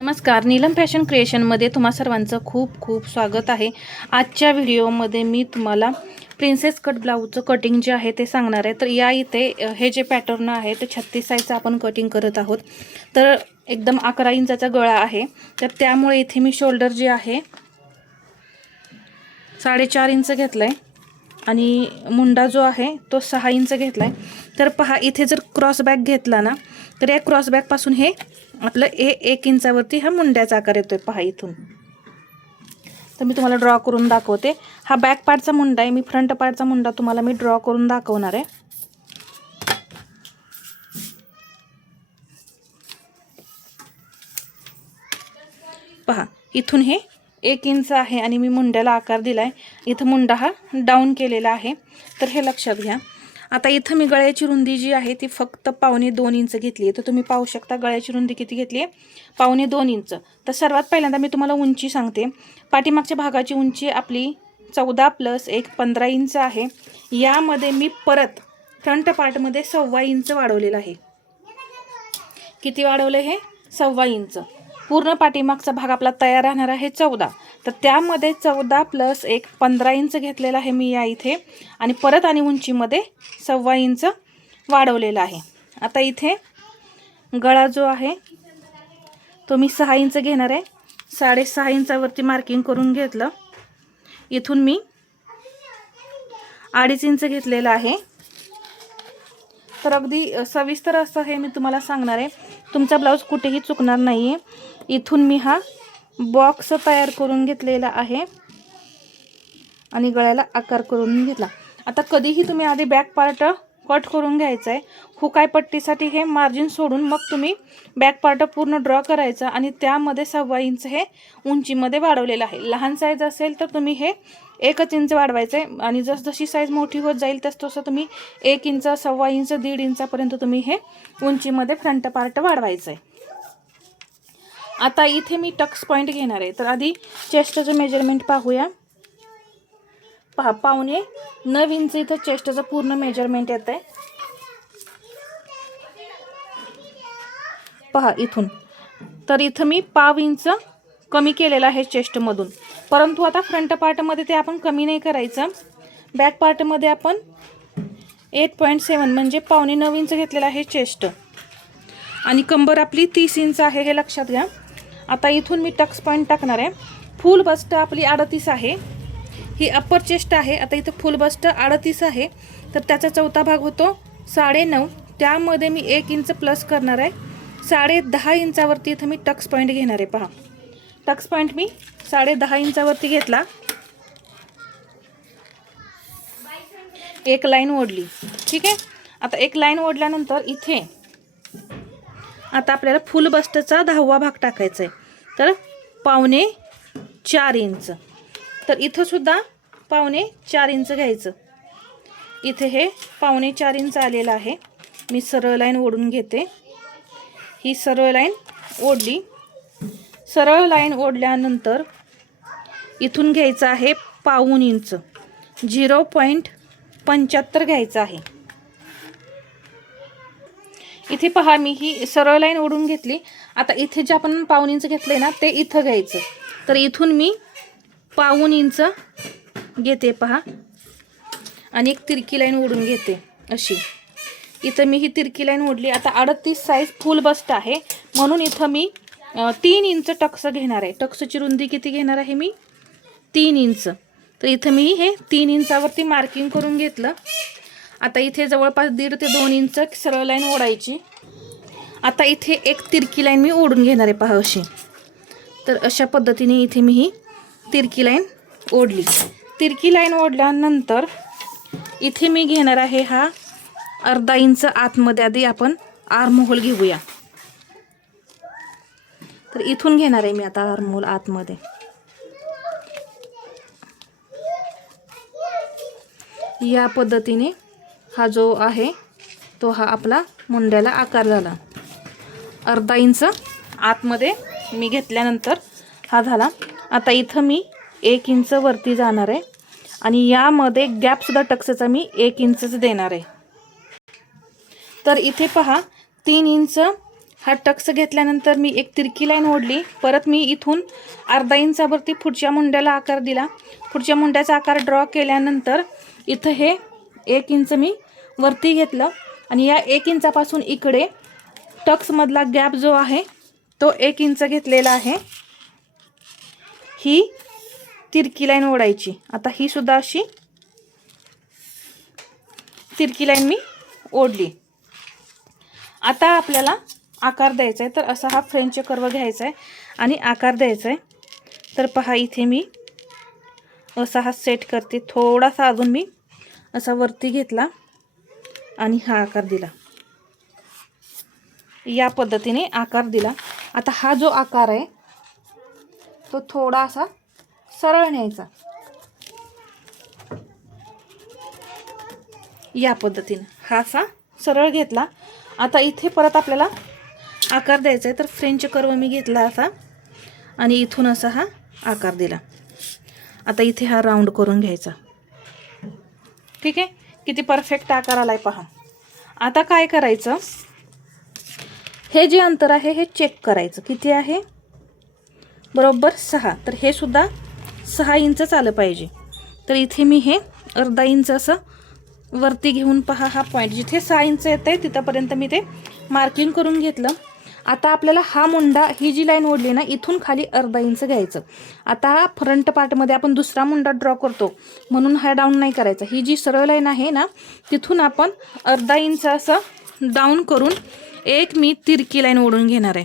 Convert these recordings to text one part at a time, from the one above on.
नमस्कार, नीलम फॅशन क्रिएशनमध्ये तुम्हा सर्वांचं खूप खूप स्वागत आहे। आजच्या व्हिडिओमध्ये मी तुम्हाला प्रिन्सेस कट ब्लाऊजचं कटिंग जे आहे ते सांगणार आहे। तर या इथे हे जे पॅटर्न आहे ते 36 साईजचं आपण कटिंग करत आहोत। तर एकदम 11 इंचाचा गळा आहे, तर त्यामुळे इथे मी शोल्डर जे आहे 4.5 इंच घेतलाय आणि मुंडा जो आहे तो 6 इंच घेतलाय। तर पहा, इथे जर क्रॉस बॅक घेतला ना, तर या क्रॉस बॅक पासून हे आपलं 1 इंचावरती हा मुंड्याचा आकार येतोय। पहा इथून, तर मी तुम्हाला ड्रॉ करून दाखवते। हा बॅक पार्टचा मुंडा आहे, मी फ्रंट पार्टचा मुंडा तुम्हाला मी ड्रॉ करून दाखवणार आहे। पहा, इथून हे 1 इंच आहे आणि मी मुंड्याला आकार दिलाय। इथं मुंडा हा डाऊन केलेला आहे, तर हे लक्षात घ्या। आता इथं मी गळ्याची रुंदी जी आहे ती फक्त 1.25 इंच घेतली आहे। तर तुम्ही पाहू शकता गळ्याची रुंदी किती घेतली आहे, 1.25 इंच। तर सर्वात पहिल्यांदा मी तुम्हाला उंची सांगते। पाठीमागच्या भागाची उंची आपली 14 + 1 15 इंच आहे। यामध्ये मी परत फ्रंट पार्टमध्ये 1.25 इंच वाढवलेलं आहे। किती वाढवले हे? 1.25 इंच। पूर्ण पाठीमागचा भाग आपला तयार राहणार आहे 14, तर त्यामध्ये 14 + 1 15 इंच घेतलेला आहे मी या इथे, आणि परत आणि उंचीमध्ये 1.25 इंच वाढवलेला आहे। आता इथे गळा जो आहे तो मी 6 इंच घेणार आहे। 6.5 इंचावरती मार्किंग करून घेतलं। इथून मी 2.5 इंच घेतलेला आहे। तर अगदी सविस्तर असं हे मी तुम्हाला सांगणार आहे, तुमचा ब्लाऊज कुठेही चुकणार नाही आहे। इथून मी हा बॉक्स तयार करून घेतलेला आहे आणि गळ्याला आकार करून घेतला। आता कधीही तुम्ही आधी बॅक पार्ट कट करून घ्यायचा आहे। हुकाय पट्टीसाठी हे मार्जिन सोडून मग तुम्ही बॅक पार्ट पूर्ण ड्रॉ करायचा आणि त्यामध्ये 1.25 इंच हे उंचीमध्ये वाढवलेलं आहे। लहान साईज असेल तर तुम्ही हे 1 इंच वाढवायचं आहे, आणि जसजशी साईज मोठी होत जाईल तसं तुम्ही 1 इंच 1.25 इंच 1.5 इंचापर्यंत तुम्ही हे उंचीमध्ये फ्रंट पार्ट वाढवायचं आहे। आता इथे मी टक्स पॉइंट घेणार आहे, तर आधी चेस्टचं मेजरमेंट पाहूया। पहा, 9.25 इंच इथं चेस्टचं पूर्ण मेजरमेंट येत आहे। पहा इथून, तर इथं मी 1.25 इंच कमी केलेला आहे चेस्टमधून, परंतु आता फ्रंट पार्टमध्ये ते आपण कमी नाही करायचं। बॅक पार्टमध्ये आपण 8.7 म्हणजे 8.25 इंच घेतलेला आहे चेस्ट, आणि कंबर आपली 30 इंच आहे, हे लक्षात घ्या। आता इथून मी टक्स पॉइंट टाकणार आहे। फुल बस्ट आपली 38 आहे, ही अप्पर चेस्ट आहे। आता इथं फुल बस्ट 38 आहे, तर त्याचा चौथा भाग होतो 9.5, त्यामध्ये मी 1 इंच प्लस करणार आहे। 10.5 इंचावरती इथं मी टक्स पॉइंट घेणार आहे। पहा, टक्स पॉइंट मी 10.5 इंचावरती घेतला, एक लाईन ओढली। ठीक आहे, आता एक लाईन ओढल्यानंतर इथे आता आपल्याला फुल बस्टचा 10वा भाग टाकायचा आहे, तर 4.25 इंच। तर इथं सुद्धा 4.25 इंच घ्यायचं। इथे हे 4.25 इंच आलेलं आहे। मी सरळ लाईन ओढून घेते। ही सरळ लाईन ओढली। सरळ लाईन ओढल्यानंतर इथून घ्यायचं आहे 1.25 इंच, 0.75 घ्यायचं आहे। इथे पहा, मी ही सरळ लाईन ओढून घेतली। आता इथे जे आपण 1.25 इंच घेतलंय ना, ते इथं घ्यायचं। तर इथून मी 1.25 इंच घेते पहा, आणि एक तिरकी लाईन ओढून घेते अशी। इथं मी ही तिरकी लाईन ओढली। आता 38 साईज फुल बस्ट आहे, म्हणून इथं मी 3 इंच टक्स घेणार आहे। टक्सची रुंदी किती घेणार आहे मी? 3 इंच। तर इथं मी हे 3 इंचावरती मार्किंग करून घेतलं। आता इथे जवळपास 1.5 ते 2 इंच सरळ लाईन ओढायची। आता इथे एक तिरकी लाईन मी ओढून घेणार आहे पहा अशी। तर अशा पद्धतीने इथे मी ही तिरकी लाईन ओढली। तिरकी लाईन ओढल्यानंतर इथे मी घेणार आहे हा 1/2 इंच आतमध्ये। आधी आपण आर्म होल घेऊया। तर इथून घेणार आहे मी आता आर्म होल आतमध्ये। या पद्धतीने हा जो आहे तो हा आपला मुंड्याला आकार झाला। 1/2 इंच आतमध्ये मी घेतल्यानंतर हा झाला। आता इथं मी 1 इंच वरती जाणार आहे, आणि यामध्ये गॅप सुद्धा टक्सचा मी 1 इंचच देणार आहे। तर इथे पहा, 3 इंच हा टक्स घेतल्यानंतर मी एक तिरकी लाईन ओढली. परत मी इथून अर्धा इंचावरती पुढच्या मुंड्याला आकार दिला. पुढच्या मुंड्याचा आकार ड्रॉ केल्यानंतर इथं हे 1 इंच मी वरती घेतलं आणि या 1 इंचापासून इकडे टक्समधला गॅप जो आहे तो 1 इंच घेतलेला आहे. ही तिरकी लाईन ओढायची. आता ही सुद्धा अशी तिरकी लाईन मी ओढली. आता आपल्याला आकार द्यायचा आहे, तर असा हा फ्रेंच कर्व घ्यायचा आहे आणि आकार द्यायचा आहे. तर पहा इथे मी असा हा सेट करते. थोडासा अजून मी असा वरती घेतला आणि हा आकार दिला. या पद्धतीने आकार दिला. आता हा जो आकार आहे तो थोडासा सरळ न्यायचा. या पद्धतीने हा असा सरळ घेतला. आता इथे परत आपल्याला आकार द्यायचा आहे, तर फ्रेंच कर्व मी घेतला असा आणि इथून असा हा आकार दिला. आता इथे हा राऊंड करून घ्यायचा. ठीक आहे, किती परफेक्ट आकार आलाय पहा. आता काय करायचं, हे जे अंतर आहे हे चेक करायचं. किती आहे, बरोबर 6. तर हे सुद्धा 6 इंचच आलं पाहिजे. तर इथे मी हे अर्धा इंच असं वरती घेऊन पहा हा पॉईंट जिथे 6 इंच येत आहे तिथंपर्यंत मी ते मार्किंग करून घेतलं. आता आपल्याला हा मुंडा, ही जी लाईन ओढली ना, इथून खाली अर्धा इंच घ्यायचं. आता फ्रंट पार्टमध्ये आपण दुसरा मुंडा ड्रॉ करतो म्हणून हा डाऊन नाही करायचा. ही जी सरळ लाईन आहे ना, तिथून आपण अर्धा इंच असं डाऊन करून एक मी तिरकी लाईन ओढून घेणार आहे.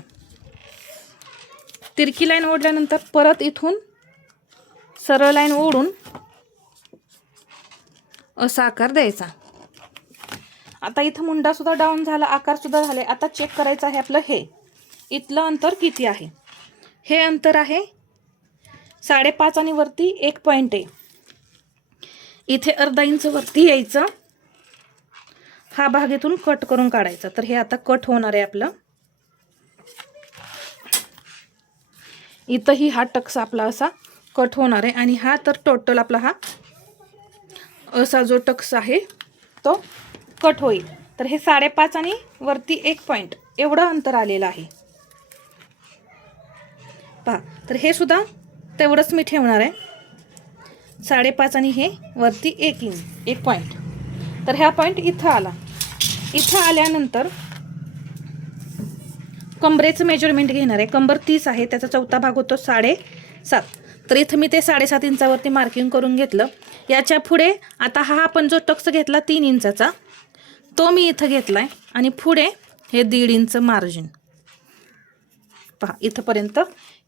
तिरकी लाईन ओढल्यानंतर परत इथून सरळ लाईन ओढून असा आकार द्यायचा. आता इथं मुंडा सुद्धा डाऊन झाला, आकार सुद्धा झाले. आता चेक करायचं आहे आपलं हे इथलं अंतर किती आहे. हे अंतर आहे 5.5 आणि वरती 1 पॉईंट आहे. इथे अर्धा इंच वरती यायचं. हा भाग इथून कट करून काढायचा. तर हे आता कट होणार आहे आपलं. इथंही हा टक्स आपला असा कट होणार आहे आणि हा तर टोटल आपला हा असा जो टक्स आहे तो कट होईल. तर हे 5.5 आणि वरती 1 पॉईंट एवढं अंतर आलेलं आहे पहा. तर हे सुद्धा तेवढंच मी ठेवणार आहे. 5.5 आणि हे वरती 1 पॉईंट. तर हा पॉईंट इथं आला. इथं आल्यानंतर कंबरेचं मेजरमेंट घेणार आहे. कंबर 30 आहे, त्याचा चौथा भाग होतो 7.5. तर इथं मी ते 7.5 इंचावरती मार्किंग करून घेतलं. याच्या पुढे आता हा आपण जो टक्स घेतला 3 इंचाचा तो मी इथं घेतलाय आणि पुढे हे 1.5 इंच मार्जिन पहा. इथंपर्यंत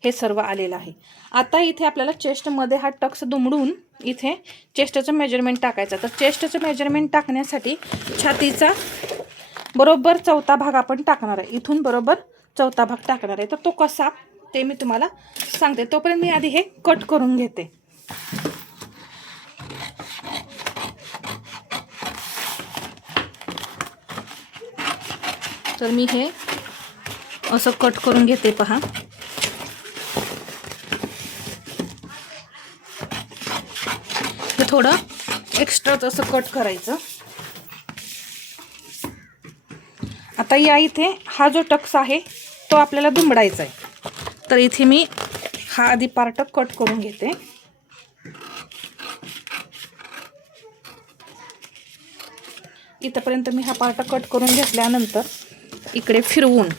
हे सर्व आलेलं आहे. आता इथे आपल्याला चेस्टमध्ये हा टक्स दुमडून इथे चेस्टचं मेजरमेंट टाकायचं. तर चेस्टचं मेजरमेंट टाकण्यासाठी छातीचा बरोबर चौथा भाग आपण टाकणार आहे. इथून बरोबर चौथा भाग टाकणार आहे. तर तो कसा ते मी तुम्हाला सांगते. तोपर्यंत मी आधी हे कट करून घेते. तर मी हे असं कट करून घेते पहा. हे थोडं एक्स्ट्राच असं कट करायचं. आता या इथे हा जो टक्स आहे तो आपल्याला दुमडायचा आहे. तर इथे मी हा आधी पार्ट कट करून घेते. इथपर्यंत मी हा पार्ट कट करून घेतल्यानंतर इकडे फिरवून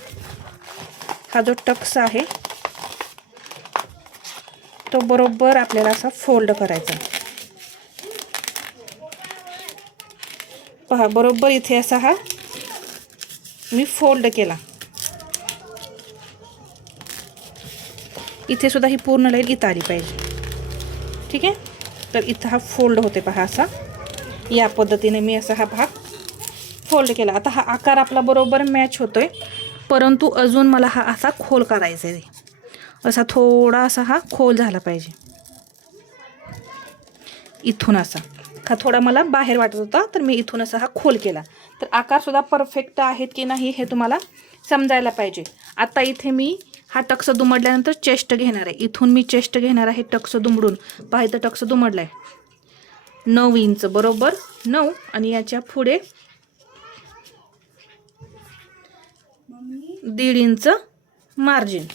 हा जो टक्स आहे तो बरोबर आपल्याला असा फोल्ड करायचा पहा. बरोबर इथे असा हा मी फोल्ड केला. इथे सुद्धा ही पूर्ण लाईन इथं आली पाहिजे. ठीक आहे, तर इथं हा फोल्ड होते पहा असा. या पद्धतीने मी असा हा भाग फोल्ड केला. आता हा आकार आपला बरोबर मॅच होतोय, परंतु अजून मला हा असा खोल करायचा आहे. असा थोडासा हा खोल झाला पाहिजे. इथून असा हा थोडा मला बाहेर वाटत होता, तर मी इथून असा हा खोल केला. तर आकार सुद्धा परफेक्ट आहेत की नाही हे तुम्हाला समजायला पाहिजे. आता इथे मी हा टक्स दुमडल्यानंतर चेस्ट घेणार आहे. इथून मी चेस्ट घेणार आहे टक्स दुमडून. पहा इथं टक्स दुमडलाय 9 इंच बरोबर 9 आणि याच्या पुढे 1.5 इंच मार्जिन.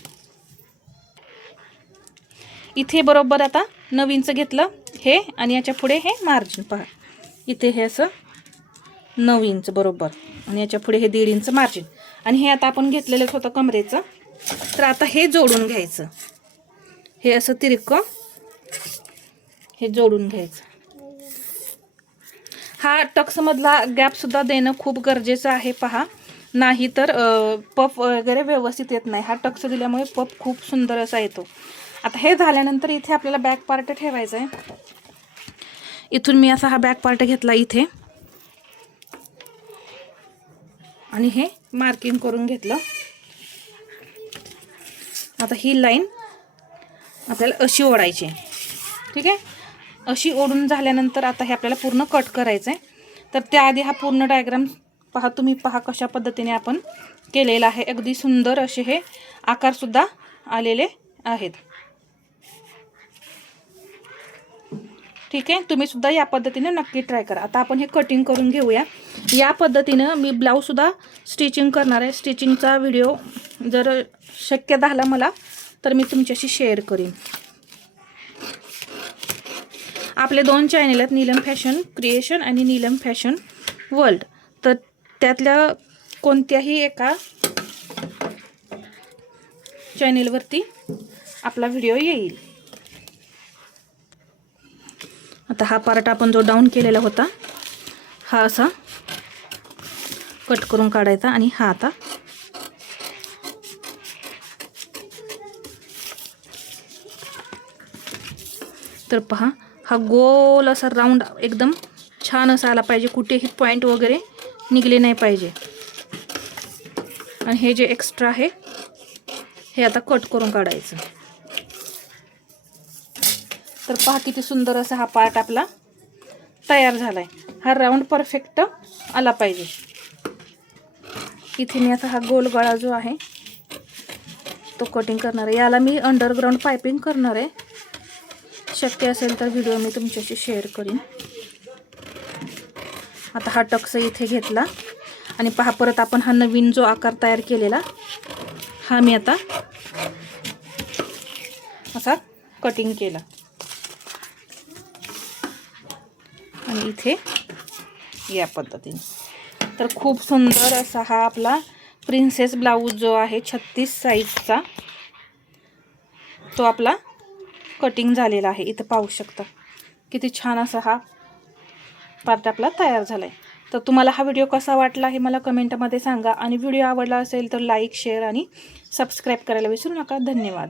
इथे बरोबर आता 9 इंच घेतलं हे आणि याच्या पुढे हे मार्जिन पहा. इथे हे असं 9 इंच बरोबर आणि याच्या पुढे हे 1.5 इंच मार्जिन. आणि हे आता आपण घेतलेलंच होतं कमरेचं. तर आता हे जोडून घ्यायचं. हे असं तिरकं हे जोडून घ्यायचं. हा टक्समधला गॅपसुद्धा देणं खूप गरजेचं आहे पहा. नाही तर पफ वगैरे व्यवस्थित येत नाही. हा टक्स दिल्यामुळे पफ खूप सुंदर असा येतो. आता हे झाल्यानंतर इथे आपल्याला बॅक पार्ट ठेवायचा आहे. इथून मी असा हा बॅक पार्ट घेतला इथे आणि हे मार्किंग करून घेतलं. आता ही लाईन आपल्याला अशी ओढायची आहे. ठीक आहे. अशी ओढून झाल्यानंतर आता हे आपल्याला पूर्ण कट करायचं आहे. तर त्याआधी हा पूर्ण डायग्राम पहा. तुम्ही पहा कशा पद्धतीने आपण केलेला आहे. अगदी सुंदर असे हे आकारसुद्धा आलेले आहेत. ठीक आहे. तुम्ही सुद्धा या पद्धतीने नक्की ट्राय करा. आता आपण हे कटिंग करून घेऊया. या पद्धतीनं मी ब्लाऊजसुद्धा स्टिचिंग करणार आहे. स्टिचिंगचा व्हिडिओ जर शक्य झाला मला तर मी तुमच्याशी शेअर करीन. आपले 2 चॅनल आहेत, नीलम फॅशन क्रिएशन आणि नीलम फॅशन वर्ल्ड. तर त्यातल्या कोणत्याही एका चॅनेलवरती आपला व्हिडिओ येईल. आता हा पार्ट आपण जो डाऊन केलेला होता हा असा कट करून काढायचा आणि हा आता तर पहा हा गोल असा राऊंड एकदम छान असा आला पाहिजे. कुठेही पॉइंट वगैरे निघले नाही पाहिजे. आणि हे जे एक्स्ट्रा आहे हे आता कट करून काढायचं. तर पहा किती सुंदर असा हा पार्ट आपला तयार झालाय. हा राऊंड परफेक्ट आला पाहिजे. इथे मी आता हा गोल गळा जो आहे तो कटिंग करणार आहे. याला मी अंडरग्राऊंड पायपिंग करणार आहे. शक्य असेल तर व्हिडिओ मी तुमच्याशी शेअर करीन. आता हा टक्स इथे घेतला आणि पहा परत आपण हा नवीन जो आकार तयार केलेला हा मी आता असा कटिंग केला आणि इथे या पद्धतीने. तर खूप सुंदर असा हा आपला प्रिन्सेस ब्लाऊज जो आहे 36 साईजचा तो आपला कटिंग झालेला आहे. इथं पाहू शकता किती छान असा हा पार्ट आपला तयार झाला आहे. तर तुम्हाला हा व्हिडिओ कसा वाटला हे मला कमेंटमध्ये सांगा. आणि व्हिडिओ आवडला असेल तर लाईक शेअर आणि सबस्क्राईब करायला विसरू नका. धन्यवाद.